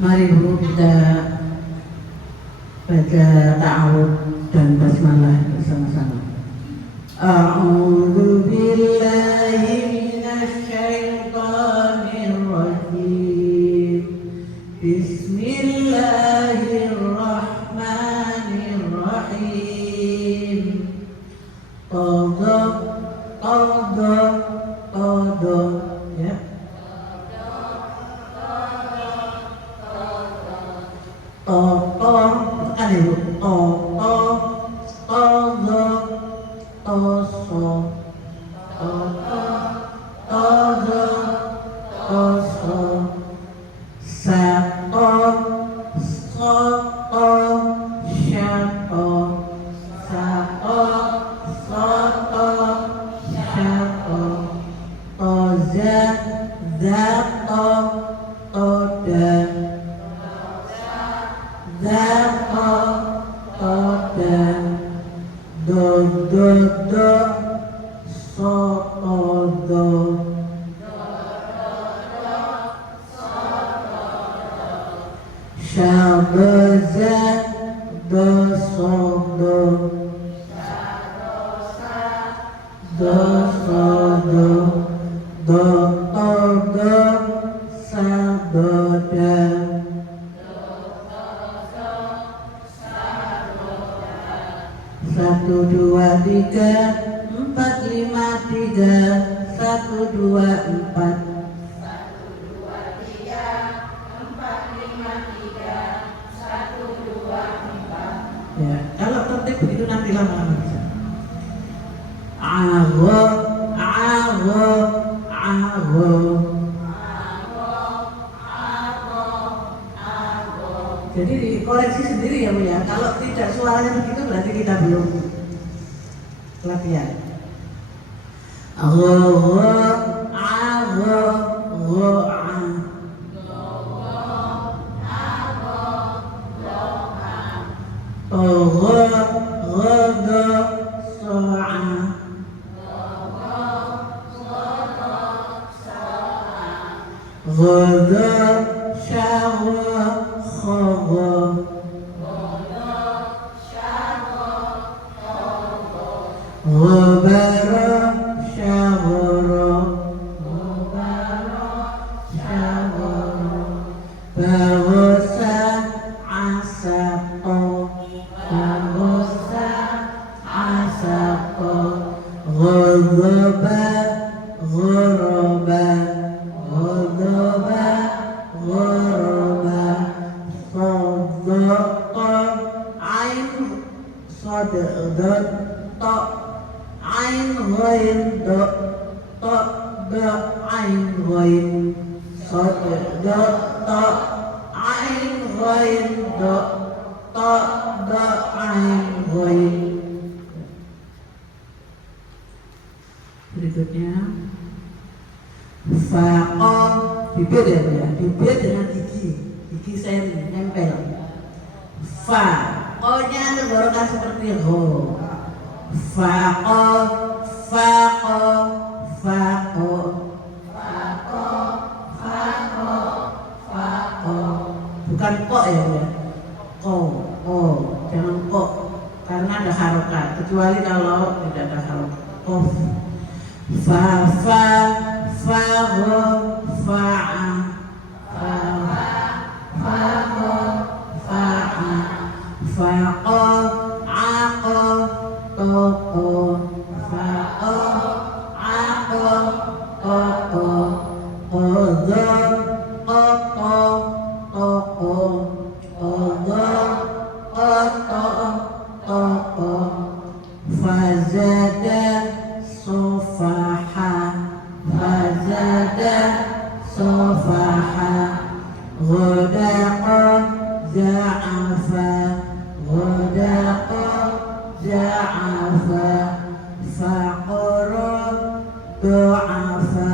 Mari Bu kita baca ta'awud dan basmalah bersama-sama. A'udzu billahi minasy syaithanir rajim. Bismillahirrahmanirrahim. Qadha ya. Tekan ibu. Ya, kalau tertib begitu nanti lama-lama bisa. Jadi dikoreksi sendiri ya Bu ya. Kalau tidak suaranya begitu berarti kita belum latihan. Berikutnya faqah, bibir ya Bu ya, bibir dengan gigi seri nempel. Fa, o-nya tenggorokan seperti ho. Faqah, faqah, faqah, faqah, faqah, faqah. Bukan kok ya Bu ya, jangan kok, karena ada harokat. Kecuali kalau tidak ada harokat. Kof. Fa fa fa gha fa fa fa gha fa fa qa aqa ta fa aqa ta qadha qata qadha qata fazada sofaha fazada sofaha ghadaqa za'afa ghadaqa za'afa faqara du'afa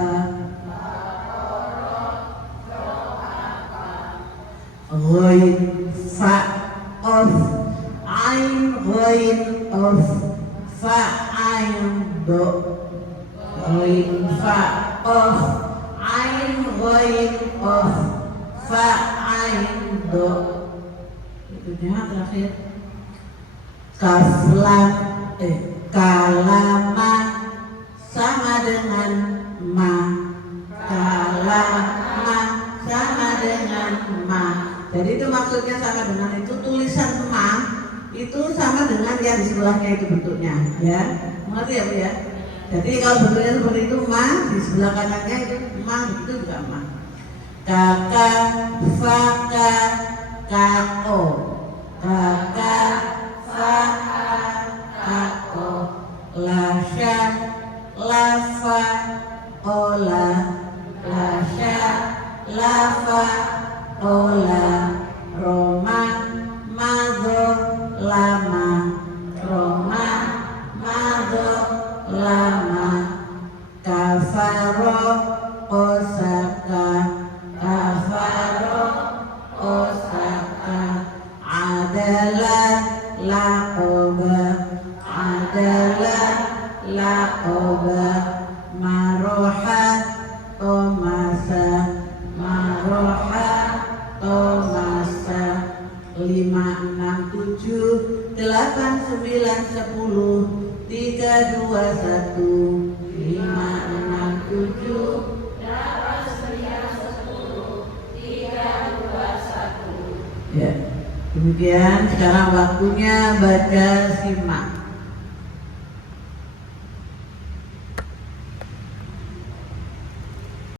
ghain fa of ain ghain of fa ain do ghain fa of ain ghain of fa ain do. Itunya terakhir. Kaf lam kalama sama dengan ma. Kalama sama dengan ma. Jadi itu maksudnya sama dengan itu, tulisan ma itu sama dengan yang di sebelahnya itu bentuknya, ya. Mengerti ya Bu ya? Jadi kalau bentuknya seperti itu ma, di sebelah kanannya itu ma, itu juga ma. Kaka, faka, kako. Kaka, faka, kako. Lasya, lafa, ola. Lasya, lafa, ola. Roma, mado, lama. Roma, mado, lama. Kafaro, osaka. Kafaro, osaka. Adalah, lakoba. Adalah, lakoba. Maroha, tomasa. Maroha, tomasa. 5, 6, 7, 8, 9, 10, 3, 2, 1. 5, 6, 7, 8, 9, 10. 3, 2, 1. Ya, demikian sekarang waktunya baca simak.